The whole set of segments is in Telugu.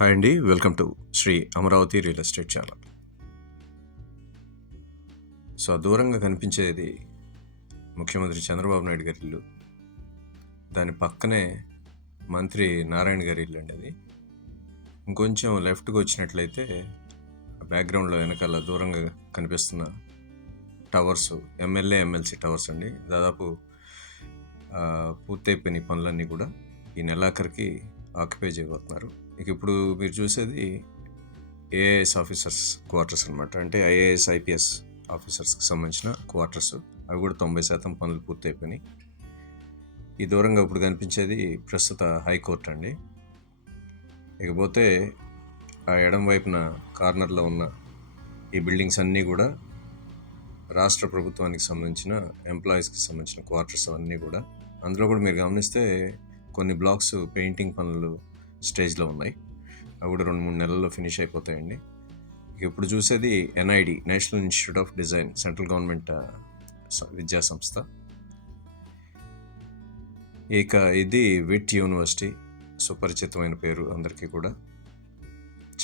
హాయ్ అండి, welcome to Shri Amaravati real estate channel. So దూరంగా కనిపించేది ముఖ్యమంత్రి చంద్రబాబు నాయుడు గారి ఇల్లు. దాని పక్కనే మంత్రి నారాయణ గారి ఇల్లు అండి. అది ఇంకొంచెం లెఫ్ట్కి వచ్చినట్లయితే బ్యాక్గ్రౌండ్లో వెనకాల దూరంగా కనిపిస్తున్న టవర్స్ ఎమ్మెల్యే ఎమ్మెల్సీ టవర్స్ అండి. దాదాపు పూర్తయిపోయిన పనులన్నీ కూడా ఈ నెలాఖరికి ఆక్యుపై చేయబోతున్నారు. ఇక ఇప్పుడు మీరు చూసేది ఏఐఎస్ ఆఫీసర్స్ క్వార్టర్స్ అనమాట. అంటే ఐఏఎస్ ఐపీఎస్ ఆఫీసర్స్కి సంబంధించిన క్వార్టర్స్. అవి కూడా 90% పనులు పూర్తయిపోయినాయి. ఈ దూరంగా ఇప్పుడు కనిపించేది ప్రస్తుత హైకోర్టు అండి. ఇకపోతే ఆ ఎడం వైపున కార్నర్లో ఉన్న ఈ బిల్డింగ్స్ అన్నీ కూడా రాష్ట్ర ప్రభుత్వానికి సంబంధించిన ఎంప్లాయీస్కి సంబంధించిన క్వార్టర్స్ అన్నీ కూడా. అందులో కూడా మీరు గమనిస్తే కొన్ని బ్లాక్స్ పెయింటింగ్ పనులు స్టేజ్లో ఉన్నాయి. అవి కూడా 2-3 నెలల్లో ఫినిష్ అయిపోతాయండి. ఇప్పుడు చూసేది NID, national institute of design, central government విద్యా సంస్థ. ఇక ఇది విట్ యూనివర్సిటీ, సుపరిచితమైన పేరు అందరికీ కూడా.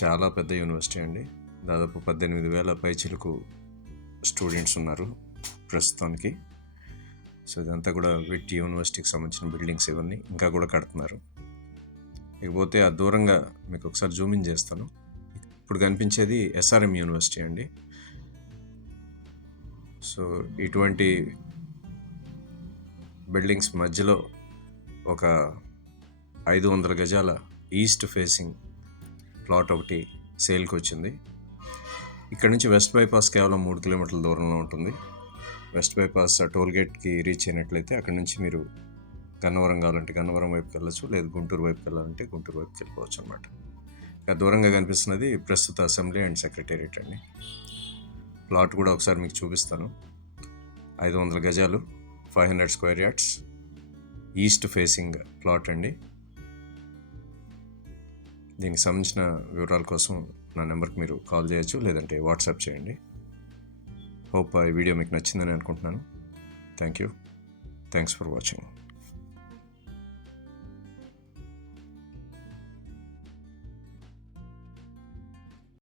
చాలా పెద్ద యూనివర్సిటీ అండి. దాదాపు 18,000 పైచిలకు స్టూడెంట్స్ ఉన్నారు ప్రస్తుతానికి. సో ఇదంతా కూడా విట్ యూనివర్సిటీకి సంబంధించిన బిల్డింగ్స్ ఇవన్నీ ఇంకా కూడా కడుతున్నారు. ఇకపోతే ఆ దూరంగా మీకు ఒకసారి జూమ్ ఇన్ చేస్తాను. ఇప్పుడు కనిపించేది ఎస్ఆర్ఎం యూనివర్సిటీ అండి. సో ఇటువంటి బిల్డింగ్స్ మధ్యలో ఒక 500 గజాల ఈస్ట్ ఫేసింగ్ ప్లాట్ ఒకటి సేల్కి వచ్చింది. ఇక్కడ నుంచి వెస్ట్ బైపాస్ కేవలం 3 కిలోమీటర్ల దూరంలో ఉంటుంది. వెస్ట్ బైపాస్ టోల్ గేట్కి రీచ్ అయినట్లయితే అక్కడ నుంచి మీరు గన్నవరం కావాలంటే గన్నవరం వైపుకి వెళ్ళచ్చు, లేదు గుంటూరు వైపుకి వెళ్ళాలంటే గుంటూరు వైపుకి వెళ్ళిపోవచ్చు అనమాట. ఇక దూరంగా కనిపిస్తున్నది ప్రస్తుత అసెంబ్లీ అండ్ సెక్రటేరియట్ అండి. ప్లాట్ కూడా ఒకసారి మీకు చూపిస్తాను. 500 గజాలు, 500 square yards, east facing plot అండి. దీనికి సంబంధించిన వివరాల కోసం నా నెంబర్కి మీరు కాల్ చేయొచ్చు, లేదంటే వాట్సాప్ చేయండి. హోప్ ఈ వీడియో మీకు నచ్చిందని అనుకుంటున్నాను. Thanks for watching.